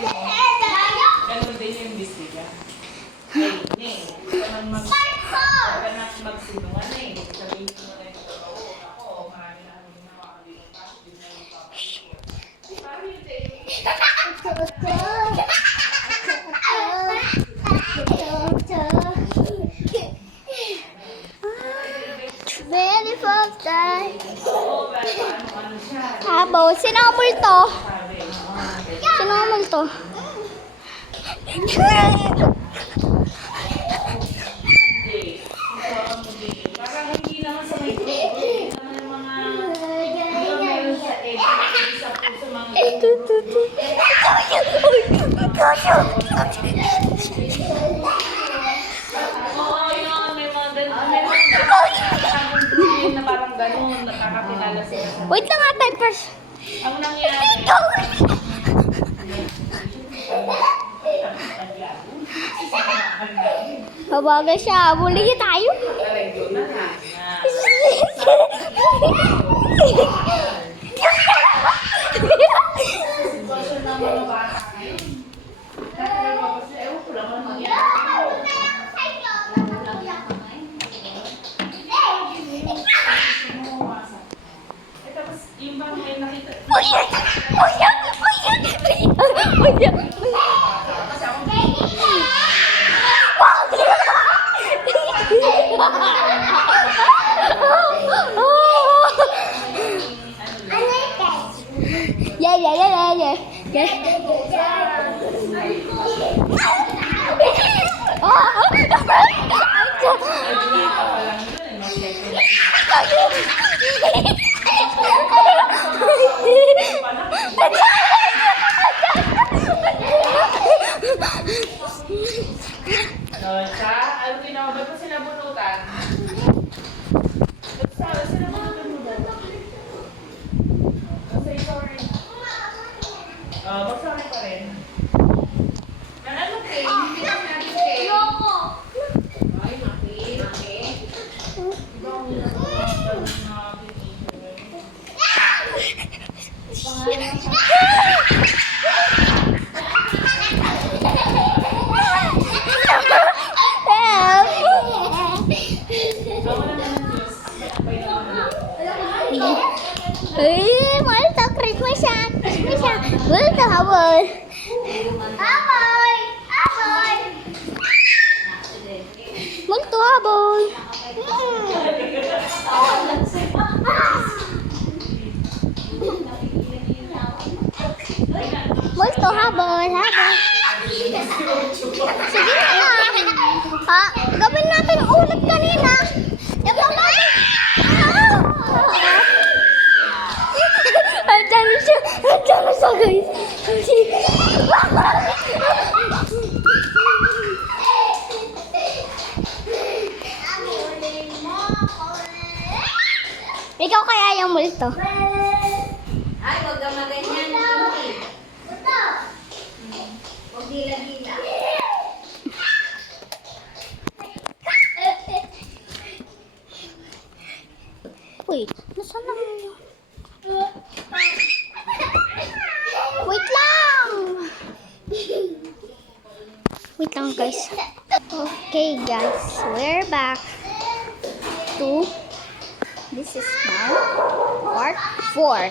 Ganun din yung bisita. Hey, huwag ka na magsinungaling. Sabihin mo na yung totoo. Ako, marami na kami nakakalimutan. Hindi na yung papasok. Parang yung Very first time. Habol, sinamol to. Sinamol to. parang hindi naman sa may grupo. Hindi naman yung mga meron sa edit. Isa po sa mga oo, yun. May mga ganun. May mga na parang ganun. Nakakakilala sila sa Wait lang nga, Peppers. ang nangyari. Mabagal siya. Buli niya tayo. Sitwasyon ng mga bata ngayon. Ewan ko lang ano nangyari. Eh, tapos yung bang may nakita. Kasi ako ano ginawa? Ba't mo sinabunutan? Ba't sinabunutan mo ba? Say sorry. Mag-sorry pa rin. Ano kayo? Hindi naman natin kayo. Ay, maki. Iba ang ginagawa na Malta, Christmas yan. Malta, habol. Malta, habol. Malta, habol. Sige na. Ha? Gawin natin ulit kanina. Andiyan na siya guys. Ikaw kaya yung multo? Ay, huwag kang maganyan. Huwag dila-dila. Uy, nasaan na yun? Wait lang! Wait lang guys. Okay guys, we're back to this is now part 4.